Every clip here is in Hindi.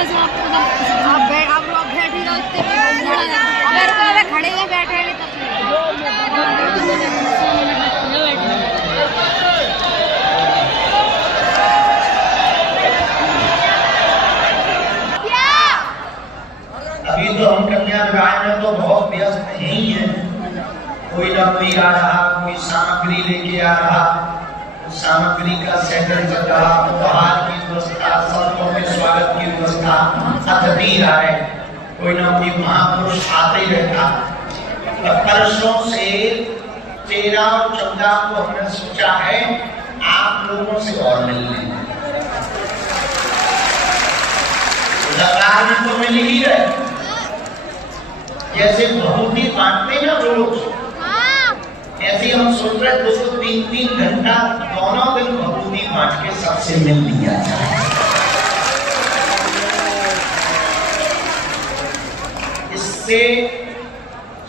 आप लोग बैठ ही रहो इतने खड़े ही बैठे अभी तो हम कन्या विवाह में तो बहुत व्यस्त नहीं है। कोई ना कोई आ रहा, कोई सामग्री लेके आ रहा, सामग्री का सेटल कर रहा, उपहार की व्यवस्था, सबों में स्वागत की व्यवस्था, अतिथि आ रहे, कोई ना कोई महापुरुष आते रहता। परसों से 13 और 14 को हमने सोचा है आप लोगों से और मिलने, लगान तो मिल ही रहे। जैसे बहुती बांटते ना रोज, ऐसे हम सोच रहे 2-3 घंटा दोनों दिन बहुती बांट के सबसे मिल लिया जाए। इससे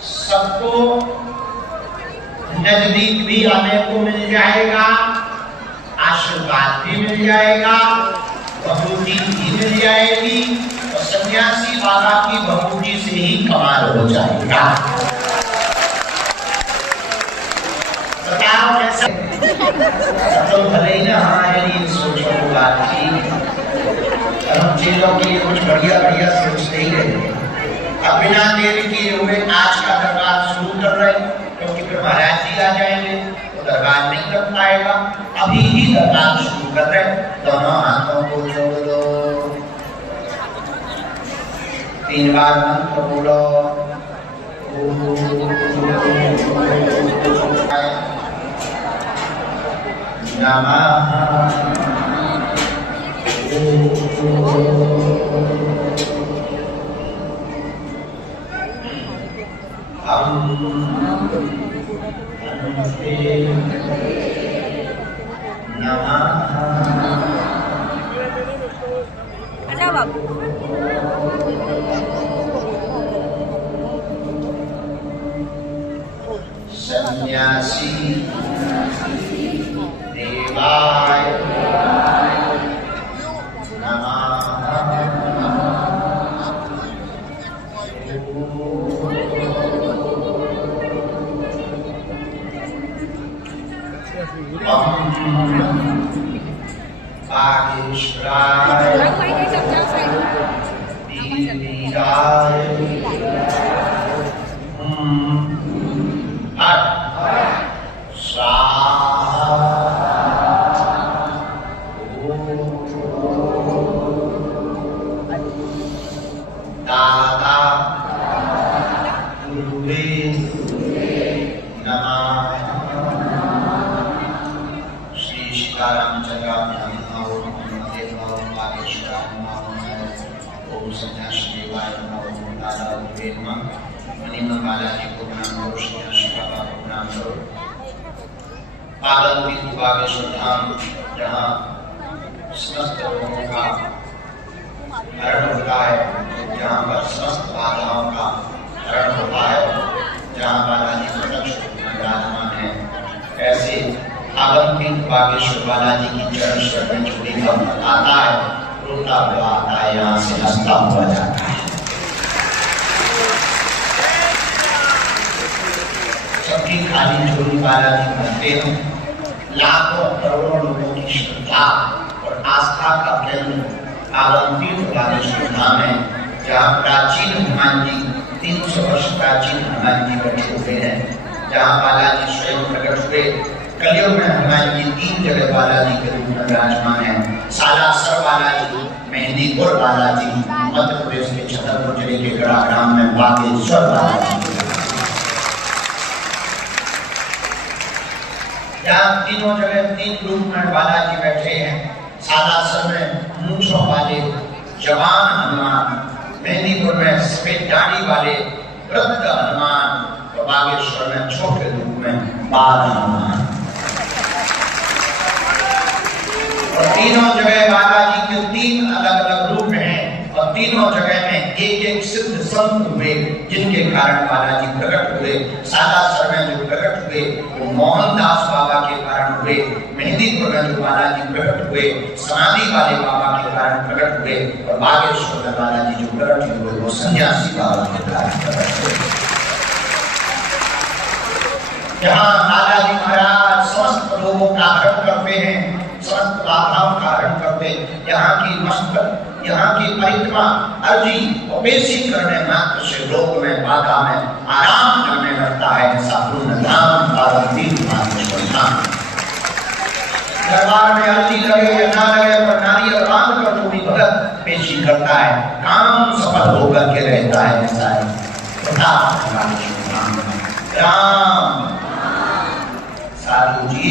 सबको नजदीक भी आने को मिल जाएगा, आशीर्वाद भी मिल जाएगा, बहुती भी मिल जाएगी और सन्यासी बाबा की बहुती से ही कमाल हो जाएगा। बताओ कैसे? तो भले ही ना हमारी सोचो बात की, हम चीजों के लिए कुछ बढ़िया बढ़िया सोचते ही रहते। अब बिना देर किए हुए आज का दरबार शुरू कर रहे, क्योंकि फिर महाराज जी आ जाएंगे तो दरबार नहीं कर पाएगा। अभी ही दरबार शुरू कर रहे, दोनों हाथों को जोड़ दो, 3 बार मंत्र बोलो। नमः अच्छा बाबू सन्यासी देवाय बालाजी को प्रणाम करो, सन्यासी बाबा को प्रणाम करो। पावन तीर्थ बागेश्वर धाम, जहाँ समस्त रोगों का हरण होता है, जहाँ पर समस्त बाधाओं का हरण होता है, जहाँ बालाजी प्रत्यक्ष विराजमान है, ऐसे पावन तीर्थ बागेश्वर बालाजी की चरण शरण में जुड़ी भक्त आता है, रोता हुआ आता है, यहाँ से हंसता हुआ जाता है। सबकी खाली झोली बालाजी भरते हैं। लाखों करोड़ों लोगों की श्रद्धा और आस्था का केंद्र पावन तीर्थ बागेश्वर धाम है, जहाँ प्राचीन हनुमान जी 300 वर्ष प्राचीन हनुमान जी बैठे हुए हैं, जहाँ बालाजी स्वयं प्रकट हुए। कलयुग में हनुमान जी 3 जगह बालाजी के रूप में विराजमान है। सालासर बालाजी, मेहंदीपुर बालाजी, मध्य प्रदेश के छतरपुर जिले के गढ़ा ग्राम में बागेश्वर बालाजी। यहाँ तीनों जगह 3 रूप में बालाजी बैठे हैं। सालासर में मूंछों वाले जवान हनुमान, मेहंदीपुर में सफेद दाढ़ी वाले वृद्ध हनुमान, और बागेश्वर में छोटे रूप में बाल हनुमान। और तीनों जगह बालाजी के 3 अलग अलग रूप हैं, और तीनों जगह में एक सिद्ध संत हुए, जिनके कारण बालाजी प्रकट हुए। सालासर में जो प्रकट हुए वो मोहनदास बाबा के कारण हुए, मेहंदीपुर में नंद बालाजी प्रकट हुए, समाधि वाले बाबा के कारण प्रकट हुए, और बागेश्वर बालाजी जो प्रकट हुए वो सन्यासी बाबा के कारण प्रकट हुए। जहाँ दादाजी महाराज समस्त लोगों का हरण करते हैं, समस्त बाधाओं का हरण करते, यहाँ की मस्तक, यहाँ की परिक्रमा, अर्जी और पेशी करने मात्र से लोक में बाधा में आराम करने लगता है। ऐसा पूर्ण धाम पार्वती बागेश्वर धाम। दरबार में अर्जी लगे या ना लगे, पर नारियल बांध कर जो भी भगत पेशी करता है, काम सफल होकर के रहता है। ऐसा है राम साधु जी।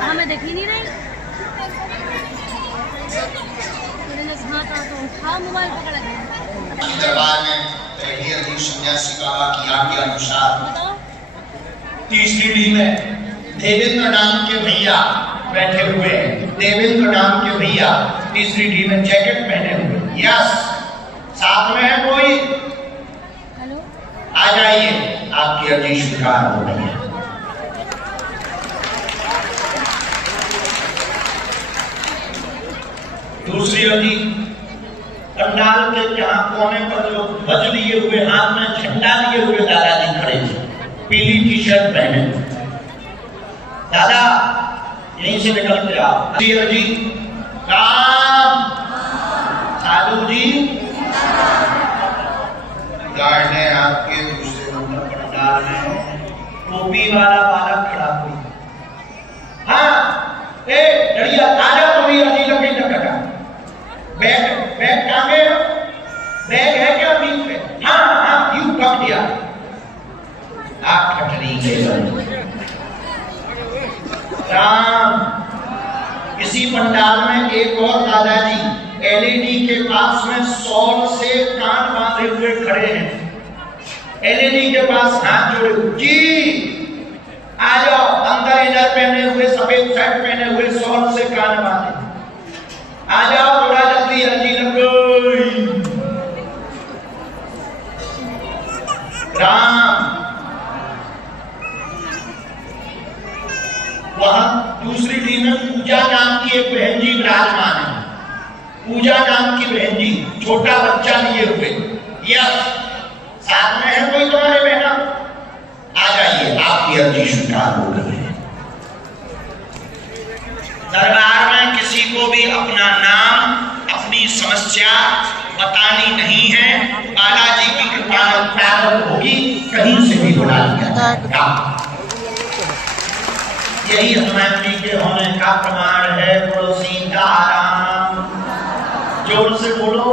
हमें देख ही नहीं रही। मोबाइल पकड़ा दरबार में सन्यासी बाबा की आज्ञा अनुसार तीसरी डी में देवेंद्र नाम के भैया बैठे हुए हैं। देवेंद्र नाम के भैया तीसरी डी में जैकेट पहने हुए। यस, साथ में है कोई? हेलो, आ जाइए, आपकी अर्जी स्वीकार हो गई है। दूसरी अर्जी, पंडाल के जहां कोने पर जो ध्वज लिए हुए, हाथ में झंडा लिए हुए दादाजी खड़े थे, पीली टी शर्ट पहने। दादा यहीं से निकल के आओ। अर्जी, राम साधु जी। गार्ड ने आपके दूसरे नंबर पंडाल में टोपी वाला बालक खड़ा हुई। हाँ, ए डरिया आजा, तुम्हें अर्जी लगे न कटा। बैग बैग टांगे, बैग है क्या बीच में? हाँ हाँ, यू पक दिया। आप खटरी के राम। इसी पंडाल में एक और दादाजी एलईडी के पास में शॉल से कान बांधे हुए खड़े हैं। एलईडी के पास हाथ जोड़े जी, आ जाओ। अंदर इनर पहने हुए, सफेद शर्ट पहने हुए, शॉल से कान बांधे। आ जाओ, थोड़ा जल्दी अर्जी लग गई। राम। वहां दूसरी टीम में पूजा नाम की एक बहन जी विराजमान है। पूजा नाम की बहन जी छोटा बच्चा लिए हुए। यस, साथ में है कोई तुम्हारे बहना? आ जाइए, आपकी अर्जी स्वीकार हो गई है। दरबार में किसी को भी अपना नाम, अपनी समस्या बतानी नहीं है। बालाजी की कृपा प्रारंभ होगी, कहीं से भी बुला लिया जाएगा। यही हनुमान जी के होने का प्रमाण है। बोलो सीताराम, जोर से बोलो।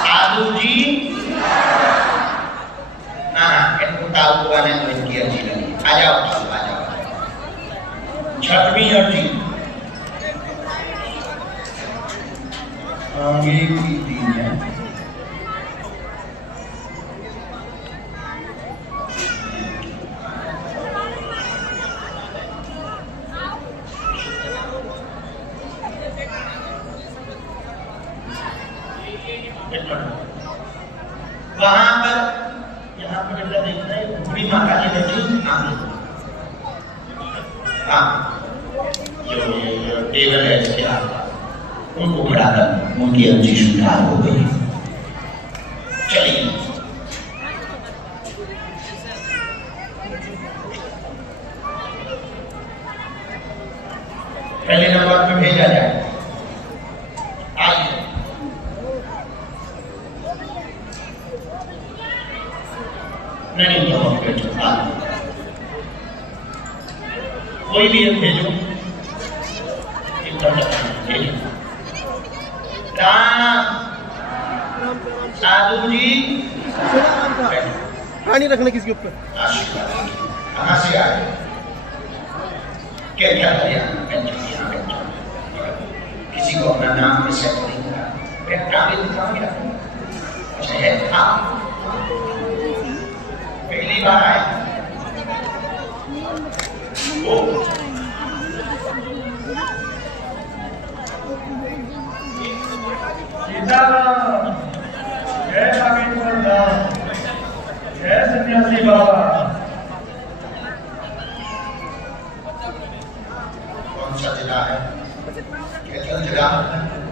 साधु जी, हाँ, इनको ताऊ ने तो इनकी अर्जी लगी। आ जाओ, आ जाओ। छठवीं अर्जी, आगे की टीम है। वहां पर, यहाँ पर जैसा देख रहे हैं, बुढ़ी माता जी बैठी आगे। हाँ, जो टेबल है इसके आसपास, उनको खड़ा कर उनकी अर्जी स्वीकार हो गई। चलिए, पहले नंबर पे भेजा जाए। आइए, नहीं तो हम बैठो। कोई भी भेजो। राम साधु जी, पानी रखना किसके ऊपर? कहाँ से आए? क्या क्या किसी को अपना नाम में सेट नहीं करा। अच्छा है, हाँ, पहली बार आए। जगह है, कैथल जगह है।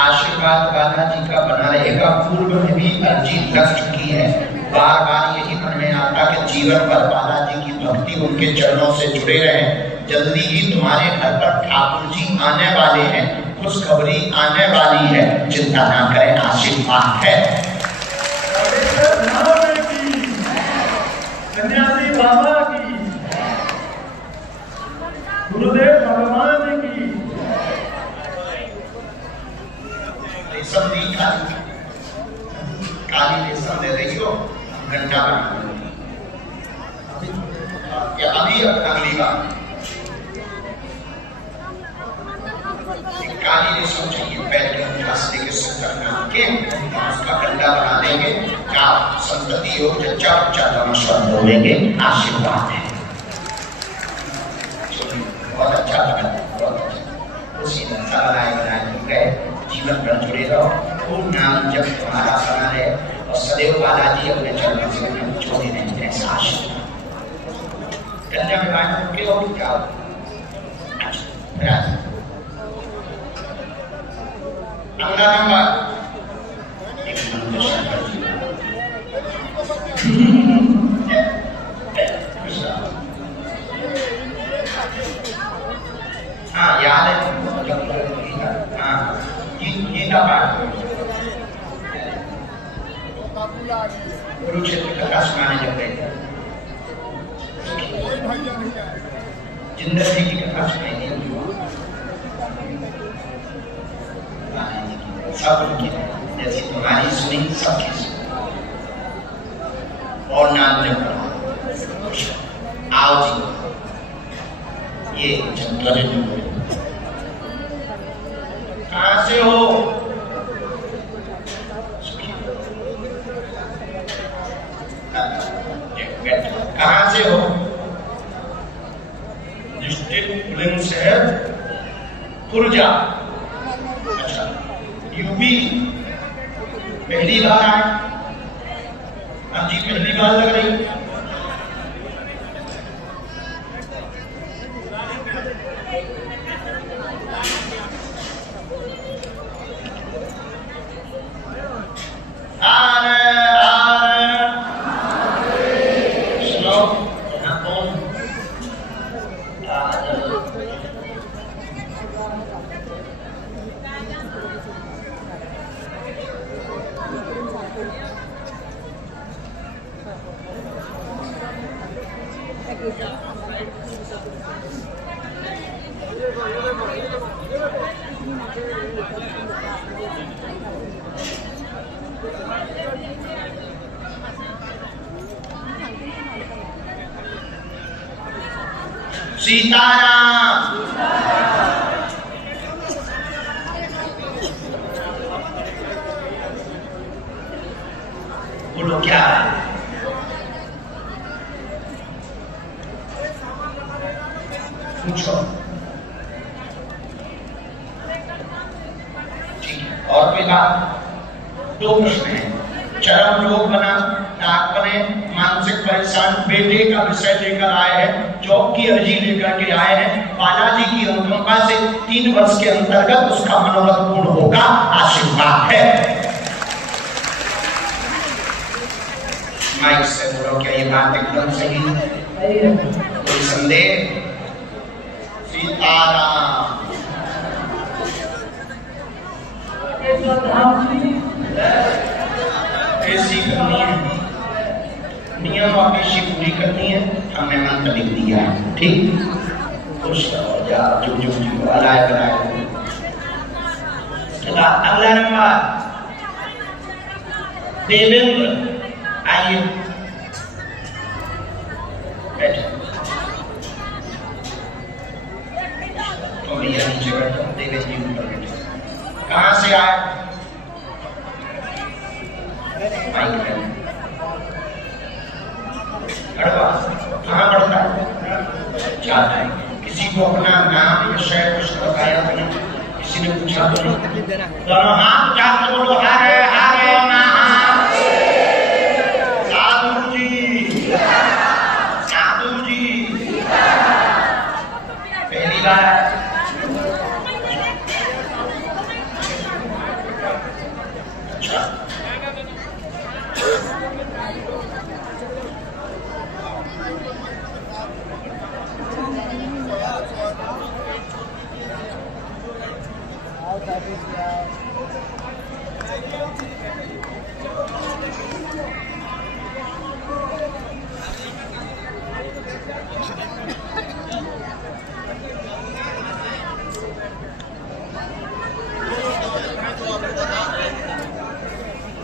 आशीर्वाद बालाजी का बना रहेगा। पूर्व में भी अर्जी लग चुकी है, बार बार यही मन में आता कि जीवन भर बालाजी की भक्ति उनके चरणों से जुड़े रहे। जल्दी ही तुम्हारे घर पर ठाकुर जी आने वाले हैं, खुशखबरी आने वाली है, चिंता ना करें, आशीर्वाद है। सन्यासी बाबा की, गुरुदेव भगवान की। रेशम दी काली रेशम दे रही हो, घंटा बना अभी अगली बार काली रेशम चाहिए, पैर के रास्ते के सत्तर के उसका घंटा बना देंगे। क्या संतति हो, जच्चा बच्चा दोनों स्वर्ग होंगे, आशीर्वाद है। बहुत अच्छा लगा, बहुत अच्छा। उसी नशा बनाए गए, जीवन भर जुड़े रहो, खूब नाम जब तुम्हारा बना रहे और सदैव बालाजी अपने चरणों से छोड़े नहीं, ऐसा आशीर्वाद। कन्या विवाह के हो क्या अगला नंबर एक मंदिर शंकर जी। हाँ याद है, हाँ गीता पाठ कुरुक्षेत्र कथा सुनाने जब गए थे, जिंदर जी की कथा सुनाई थी, सब उनकी जैसी तुम्हारी सुनी, सबकी सुनी और नाम जब आओ जी ये चंद्र कहां से हो? कहां से हो? डिस्ट्रिक्ट बुलंदशहर खुर्जा। अच्छा, यूपी पहली बार आए? हाँ जी, पहली बार लग रही। सीताराम। बोलो क्या है? पूछो। ठीक है, और कोई बात? दो प्रश्न है। चरम रोग बना, नाक बने, मानसिक परेशान, बेटे का विषय लेकर आए हैं, जॉब की अर्जी लेकर के आए हैं। बालाजी की अनुकंपा से 3 वर्ष के अंतर्गत उसका मनोरथ पूर्ण होगा, आशीर्वाद है। माइक से बोलो, क्या ये बात एकदम सही है? कोई संदेह? सीताराम। ऐसी करनी है, नियम और पेशी पूरी करनी है, हमने मंत्र लिख दिया है, ठीक? खुश रहो, जा जो अलाय बनाए उसके बाद अगला नंबर देवेंद्र, आइए बैठो। भैया नीचे बैठो, देवेंद्र जी ऊपर बैठो। कहाँ से आए? कहाँ पढ़ता है? चाहता है। किसी को अपना नाम विषय कुछ बताया तो नहीं, किसी ने पूछा तो नहीं? दोनों हाथ उठा के बोलो हरे हरे नमः। साधु जी, साधु जी, पहली बार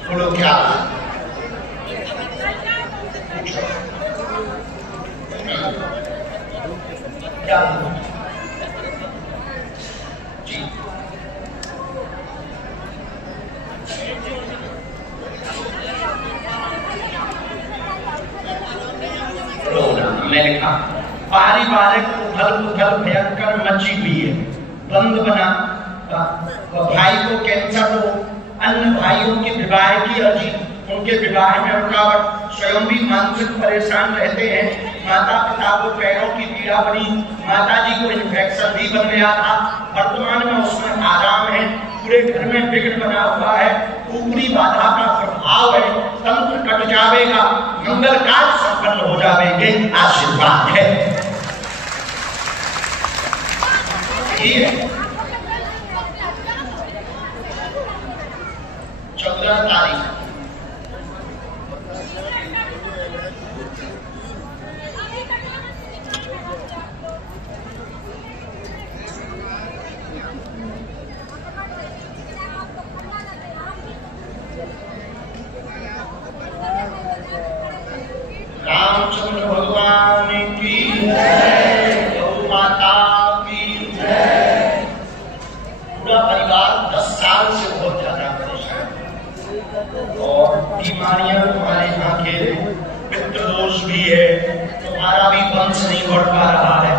बोलो क्या? क्या जी? मैंने कहा पारिवारिक उथल भयंकर मची हुई है, बंद बना। भाई को कैंसर हो, अन्य भाइयों के विवाह की अर्जी, उनके विवाह में रुकावट, स्वयं भी मानसिक परेशान रहते हैं। माता पिता को पैरों की पीड़ा बनी, माता जी को इन्फेक्शन भी बन गया था, वर्तमान में उसमें आराम है। पूरे घर में विघ्न बना हुआ है, ऊपरी बाधा का प्रभाव है, तंत्र कट जाएगा, मंगल कार्य संपन्न हो जाएंगे, आशीर्वाद है। ये 14 तारीख रामचंद्र भगवान की जय, गौ माता की जय। पूरा परिवार 10 साल से बहुत ज्यादा परेशान और बीमारियां तुम्हारे यहाँ के पितृ दोष भी है, तुम्हारा भी वंश नहीं बढ़ पा रहा है,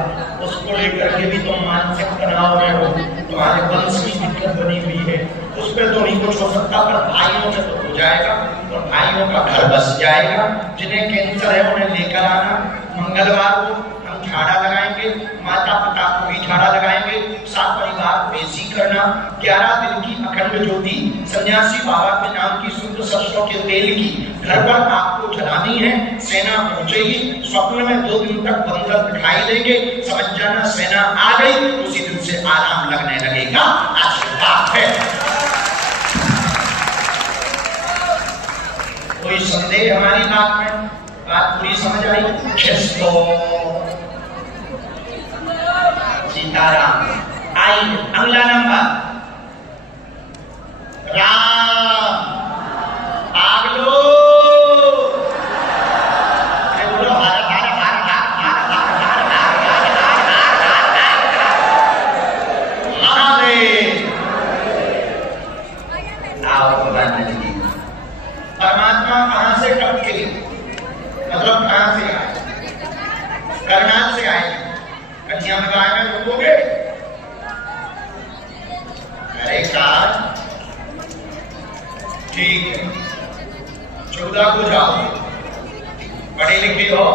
उसको लेकर के भी तुम मानसिक तनाव में हो, तुम्हारे वंश की दिक्कत बनी हुई है। उस पर तो नहीं कुछ हो सकता, पर भाइयों में तो हो जाएगा और भाइयों का घर बस जाएगा। जिन्हें कैंसर है उन्हें लेकर आना। मंगलवार को हम झाड़ा लगाएंगे, माता पिता को भी झाड़ा लगाएंगे, साथ परिवार बेसी करना। 11 दिन की अखंड ज्योति सन्यासी बाबा के नाम की शुद्ध सरसों के तेल की घर पर आपको जलानी है। सेना पहुंचेगी, स्वप्न में 2 दिन तक बंदर दिखाई देंगे, समझ जाना सेना आ गई। उसी दिन से आराम लगने लगेगा, आशीर्वाद है। कोई संदेह हमारी बात में? बात पूरी समझ आई? खिस्तो सीताराम। आइए अगला नंबर राम। आगलो बोलो हर हर हर हर हर आओ भगवान नजदीक। परमात्मा कहां से टपके? मतलब कहां से आए? करनाल से आए। कन्या में गाय में रुकोगे? अरे कार ठीक है, 14 को जाओ। पढ़े लिखे हो?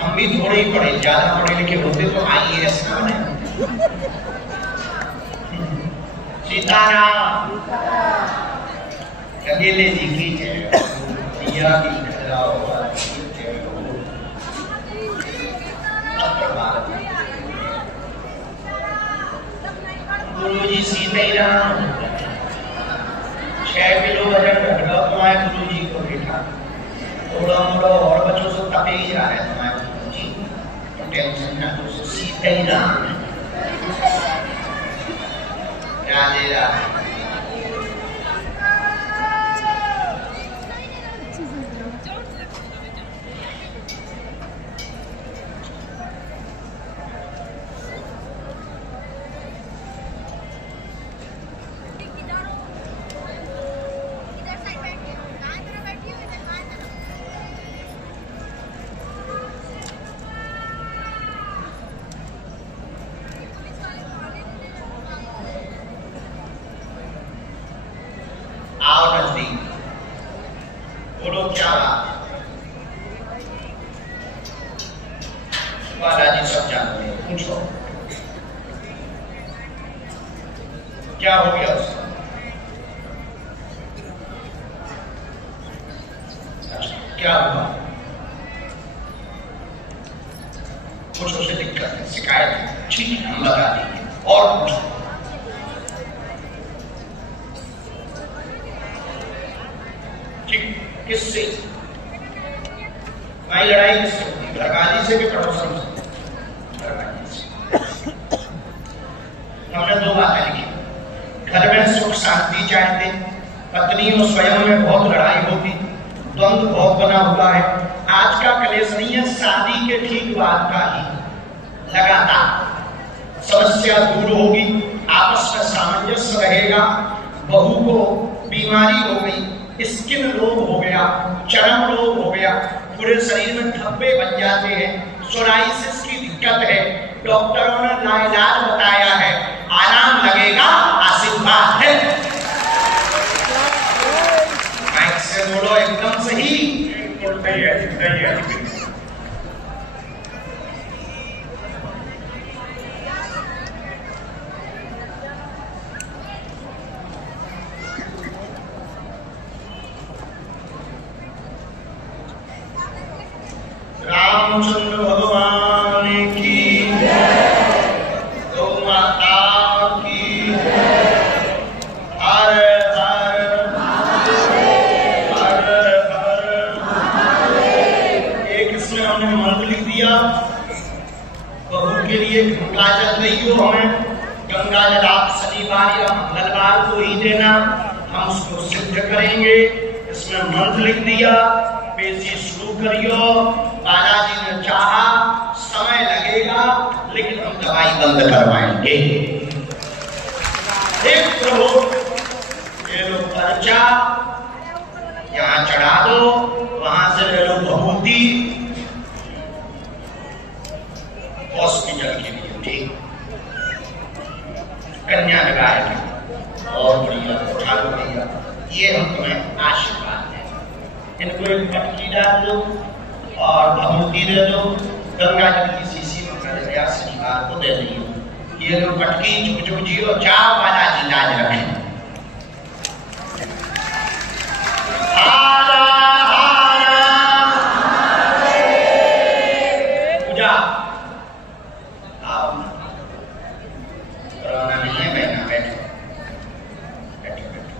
हम भी थोड़े ही पढ़े, ज्यादा पढ़े लिखे होते तो IAS बने। सीताराम। अकेले जी की जय, दिया की खराओ गुरु जी सीधे राम 6 किलो वजन रख लो तुम्हारे गुरु जी को बैठा। थोड़ा मोड़ा और बच्चों से तपे ही जा रहे हैं तुम्हारे गुरु जी, तो टेंशन ना लो, सीधे ही राम। राधे राधे। आओ नजदीक, बोलो क्या बात है? बालाजी सब जानते हैं, पूछो क्या हो गया उसका? क्या हुआ? कुछ उसे दिक्कत है, शिकायत है, ठीक है हम बता देंगे। और पूछो। किससे? भाई लड़ाई किससे होती? घरवाली से कि पड़ोसन से? घरवाली से। हमने दो बातें लिखी। घर में सुख शांति चाहते, पत्नी और स्वयं में बहुत लड़ाई होती, द्वंद्व बहुत बना हुआ है। आज का कलेश नहीं है, शादी के ठीक बाद का ही लगातार समस्या दूर होगी, आपस में सामंजस्य रहेगा। बहू को बीमारी हो गई, स्किन रोग हो गया, चर्म रोग हो गया, पूरे शरीर में धब्बे बन जाते हैं, सोराइसिस की दिक्कत है, डॉक्टरों ने लाइलाज बताया है, आराम लगेगा, आशीर्वाद है। माइक से बोलो एकदम सही। सही है। रामचंद्र भगवान की गौ माता की हर हर हर हर। एक इसमें हमने मंत्र लिख दिया। बहू के लिए गंगा जल नहीं हो, हमें गंगा जल आप शनिवार या मंगलवार को ही देना, हम उसको सिद्ध करेंगे। इसमें मंत्र लिख दिया, पेशी शुरू करियो। बालाजी ने चाहा, समय लगेगा लेकिन हम दवाई बंद करवाएंगे। एक प्रभु ये लो पर्चा, यहाँ चढ़ा दो, वहां से ले लो भभूति हॉस्पिटल के लिए, ठीक? कन्या लगाएगी और बढ़िया उठा लो भैया, ये हम तुम्हें आशीर्वाद दें। इनको एक पटकी डाल दो और भभूति दे दो, गंगा जल की शीशी में कर दिया, शनिवार को दे दिए। ये लो पटकी, चुप चुप जियो, जाओ बालाजी लाज रखें। पूजा आओ, कोरोना नहीं है, बहना बैठो बैठो बैठो।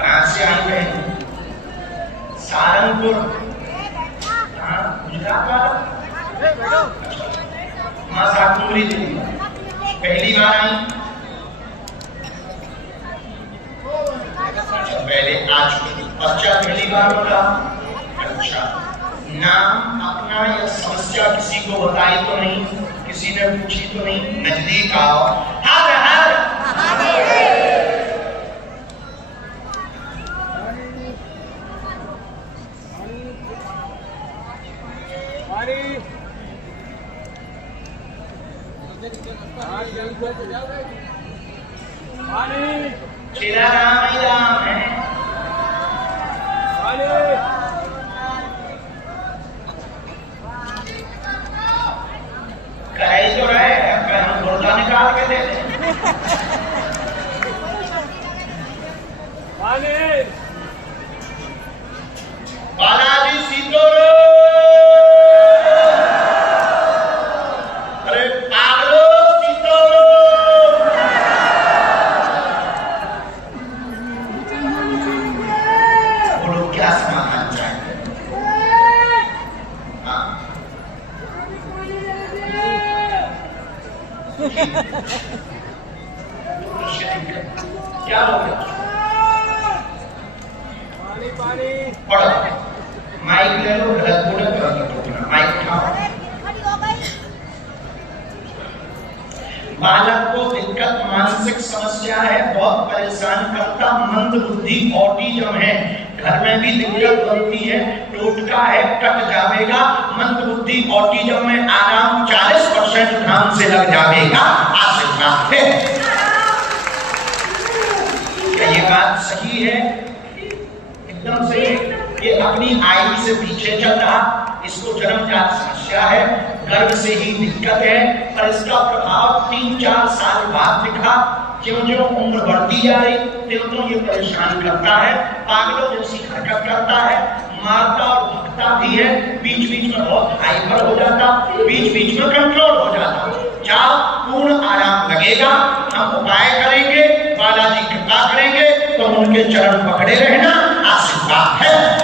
कहाँ से आई बहन? सारंगपुर, गुजरात वाला। माँ शाकुंभरी जी पहली बार आई? पहले आ चुकी, बच्चा पहली बार होगा। अच्छा, नाम अपना या समस्या किसी को बताई तो नहीं, किसी ने पूछी तो नहीं? नजदीक आओ। हर हर तेरा राम ही राम है। कहे तो रहे, हम गुर्दा निकाल के दे दें। बालाजी सीतोरो, अरे पागलो सीतोरो। बोलो क्या समाधान चाहिए? हाँ क्या हो गया? पढ़ो, माइक ले लो, गलत बोले तो माइक उठाओ। बालक को दिक्कत मानसिक समस्या है, बहुत परेशान करता, मंद बुद्धि ऑटिज्म है, घर में भी दिक्कत बनती है, टोटका है, कट जाएगा, मंद बुद्धि ऑटिज्म में आराम 40% ध्यान से लग जाएगा। आशीर्वाद है। क्या ये बात सही है? एकदम सही है। ये अपनी आयु से पीछे चल रहा, इसको जन्मजात समस्या है, गर्भ से ही दिक्कत है, पर इसका प्रभाव 3-4 साल बाद दिखा। ज्यों-ज्यों उम्र बढ़ती जा रही त्यों ये परेशान करता है, पागलों जैसी हरकत करता है, मारता और भगता भी है, बीच बीच में बहुत हाइपर हो जाता, बीच बीच में कंट्रोल हो जाता। जाओ, पूर्ण आराम लगेगा, हम उपाय करेंगे, बालाजी कृपा करेंगे, तो उनके चरण पकड़े रहना। आशीर्वाद है।